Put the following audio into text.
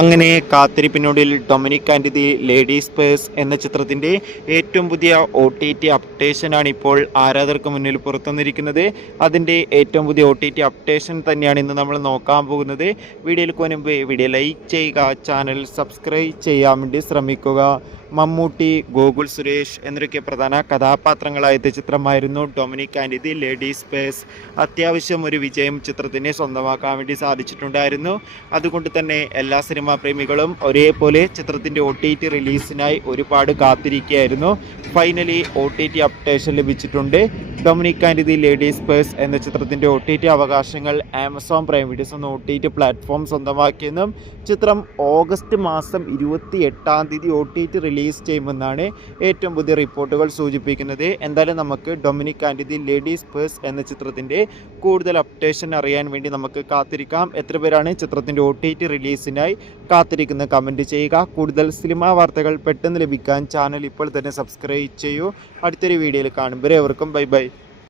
അങ്ങനെ കാത്തിരിപ്പിനൊടുവിൽ Dominic and the ladies purse എന്ന ചിത്രത്തിൻ്റെ ഏറ്റവും പുതിയ OTT അപ്ഡേഷനാണ് ഇപ്പോൾ ആരാധകർക്ക് മുന്നിൽ പുറത്തുവന്നിരിക്കുന്നത്. അതിൻ്റെ ഏറ്റവും പുതിയ OTT അപ്ഡേഷൻ തന്നെയാണ് ഇന്ന് നമ്മൾ നോക്കാൻ പോകുന്നത്. വീഡിയോയിൽ മുൻപ് വീഡിയോ ലൈക്ക് ചെയ്യുക, ചാനൽ സബ്സ്ക്രൈബ് ചെയ്യാൻ വേണ്ടി ശ്രമിക്കുക. മമ്മൂട്ടി, ഗോകുൽ സുരേഷ് എന്നൊക്കെ പ്രധാന കഥാപാത്രങ്ങളായ ചിത്രമായിരുന്നു Dominic and the ladies purse. അത്യാവശ്യം ഒരു വിജയം ചിത്രത്തിനെ സ്വന്തമാക്കാൻ വേണ്ടി സാധിച്ചിട്ടുണ്ടായിരുന്നു. അതുകൊണ്ട് തന്നെ എല്ലാ സിനിമാ പ്രേമികളും ഒരേപോലെ ചിത്രത്തിൻ്റെ OTT റിലീസിനായി ഒരുപാട് കാത്തിരിക്കുകയായിരുന്നു. ഫൈനലി OTT അപ്ഡേഷൻ ലഭിച്ചിട്ടുണ്ട്. Dominic and the ladies purse എന്ന ചിത്രത്തിൻ്റെ OTT അവകാശങ്ങൾ ആമസോൺ പ്രൈം വീഡിയോസ് എന്ന OTT പ്ലാറ്റ്ഫോം സ്വന്തമാക്കിയെന്നും ചിത്രം ഓഗസ്റ്റ് മാസം 28-ാം തീയതി OTT റിലീസ് ചെയ്യുമെന്നാണ് ഏറ്റവും പുതിയ റിപ്പോർട്ടുകൾ സൂചിപ്പിക്കുന്നത്. എന്തായാലും നമുക്ക് Dominic and the ladies purse എന്ന ചിത്രത്തിൻ്റെ കൂടുതൽ അപ്ഡേഷൻ അറിയാൻ വേണ്ടി നമുക്ക് കാത്തിരിക്കാം. എത്ര പേരാണ് ചിത്രത്തിൻ്റെ OTT റിലീസിനായി കാത്തിരിക്കുന്നത് കമൻറ്റ് ചെയ്യുക. കൂടുതൽ സിനിമാ വാർത്തകൾ പെട്ടെന്ന് ലഭിക്കാൻ ചാനൽ ഇപ്പോൾ തന്നെ സബ്സ്ക്രൈബ് ചെയ്യൂ. അടുത്തൊരു വീഡിയോയിൽ കാണുമ്പോൾ ഏവർക്കും ബൈ ബൈ.